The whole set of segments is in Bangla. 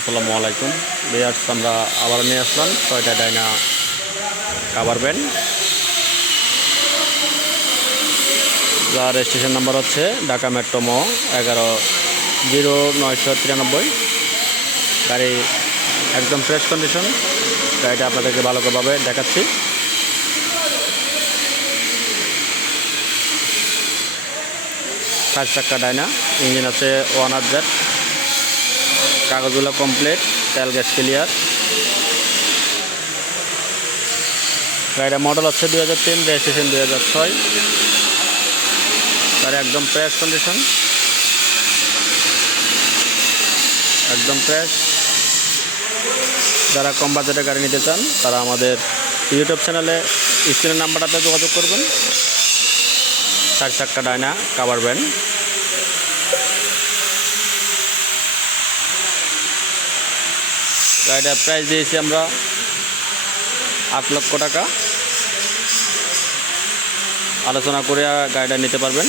আসসালামু আলাইকুম। বিয়ার্স আমরা আবার নিয়ে আসলাম ছয়টা ডাইনা কাভার ব্যান্ড যার রেজিস্ট্রেশন নাম্বার হচ্ছে ঢাকা মেট্রো ম এগারো জিরো নয়শো তিরানব্বই। গাড়ি একদম ফ্রেশ কন্ডিশন গাড়িটা আপনাদেরকে ভালো ভালোভাবে দেখাচ্ছি। চার চাক্কা ডাইনা। ইঞ্জিন আছে ওয়ান আর জেড কাগজগুলো কমপ্লিট তেল, গ্যাস ক্লিয়ার গাড়িটা মডেল হচ্ছে দুই হাজার তিন রেজিস্ট্রেশন দুই হাজার ছয়। গাড়ি একদম ফ্রেশ কন্ডিশন একদম ফ্রেশ যারা কম বাজেটে গাড়ি নিতে চান, তারা আমাদের ইউটিউব চ্যানেলে স্ক্রিনের নাম্বারটাতে যোগাযোগ করবেন। চার চাক্কা ডায়না কাভার ব্যান্ড গাড়িটার প্রাইস দিয়েছি আমরা আট লক্ষ টাকা। আলোচনা করে গাড়িটা নিতে পারবেন।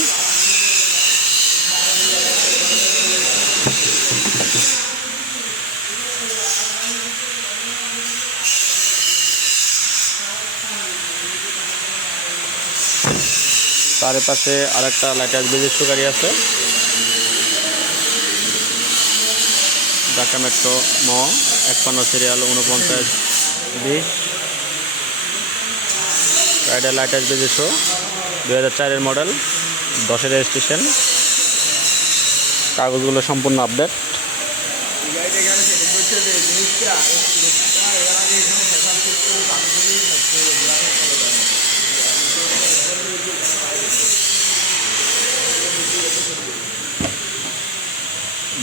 তার পাশে আরেকটা লাইটার বিদেশ গাড়ি আছে। ঢাকা মেট্রো ম একপান্ন সিরিয়াল উনপঞ্চাশ বিশ। রাইডার লাইটার বিদেশো দু হাজার চারের মডেল, দশের রেজিস্ট্রেশন। কাগজগুলো সম্পূর্ণ আপডেট।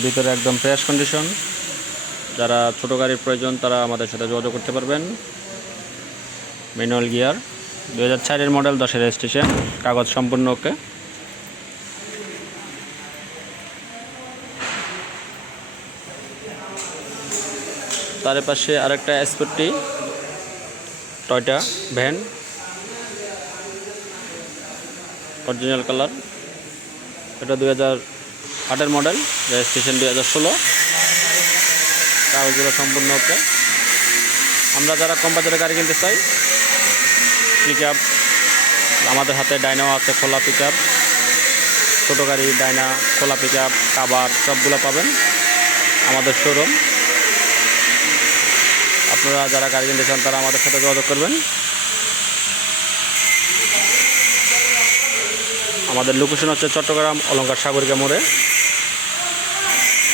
ভিতরে একদম ফ্রেশ কন্ডিশন যারা ছোটো গাড়ির প্রয়োজন, তারা আমাদের সাথে যোগাযোগ করতে পারবেন। ম্যানুয়াল গিয়ার দু হাজার চারের মডেল দশের রেজিস্ট্রেশন কাগজ সম্পূর্ণ ওকে তার পাশে আরেকটা sporty Toyota, van. Original colour এটা দু হাজার আটের মডেল রেজিস্ট্রেশন দুই হাজার ষোলো। কাগজগুলো সম্পূর্ণ ওকে। আমরা যারা কম বাজারে গাড়ি কিনতে চাই পিক আপ আমাদের হাতে ডাইনাও আছে, খোলা পিক আপ ছোটো গাড়ি ডাইনা খোলা পিক আপ কাবার, সবগুলো পাবেন আমাদের শোরুম আপনারা যারা গাড়ি কিনতে চান, তারা আমাদের সাথে যোগাযোগ করবেন। আমাদের লোকেশন হচ্ছে চট্টগ্রাম অলঙ্কার সাগরিকা মোড়ে।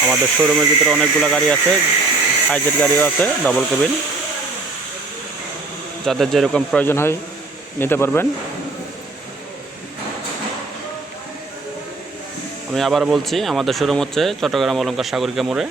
আমাদের শোরুমের ভিতরে অনেকগুলো গাড়ি আছে হাইজেট গাড়িও আছে ডবল কেবিন যাদের যেরকম প্রয়োজন হয় নিতে পারবেন। আমি আবার বলছি, আমাদের শোরুম হচ্ছে চট্টগ্রাম অলঙ্কার সাগরিকা মোড়ে।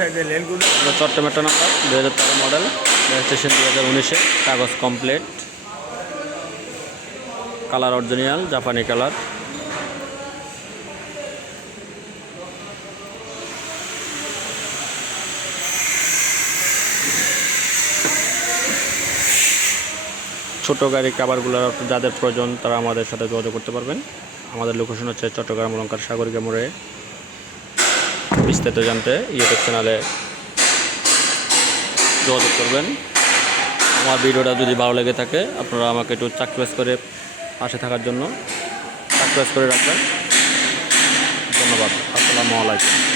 এটা চট্টমেট্রো নাম্বার দু হাজার তেরো মডেল, রেজিস্ট্রেশন দু হাজার উনিশে, কাগজ কমপ্লিট। কালার অরিজিনাল, জাপানি কালার। ছোটো গাড়ি কাবারগুলো যাদের প্রয়োজন, তারা আমাদের সাথে যোগাযোগ করতে পারবেন। আমাদের লোকেশন হচ্ছে চট্টগ্রাম অলঙ্কার সাগরিকা মোড়ে বিস্তারিত জানতে ইউটিউব চ্যানেলে যোগাযোগ করবেন। আমার ভিডিওটা যদি ভালো লেগে থাকে, আপনারা আমাকে একটু চাকরিবাস করে পাশে থাকার জন্য চাকরিবাস করে রাখবেন। ধন্যবাদ। আসসালামু আলাইকুম।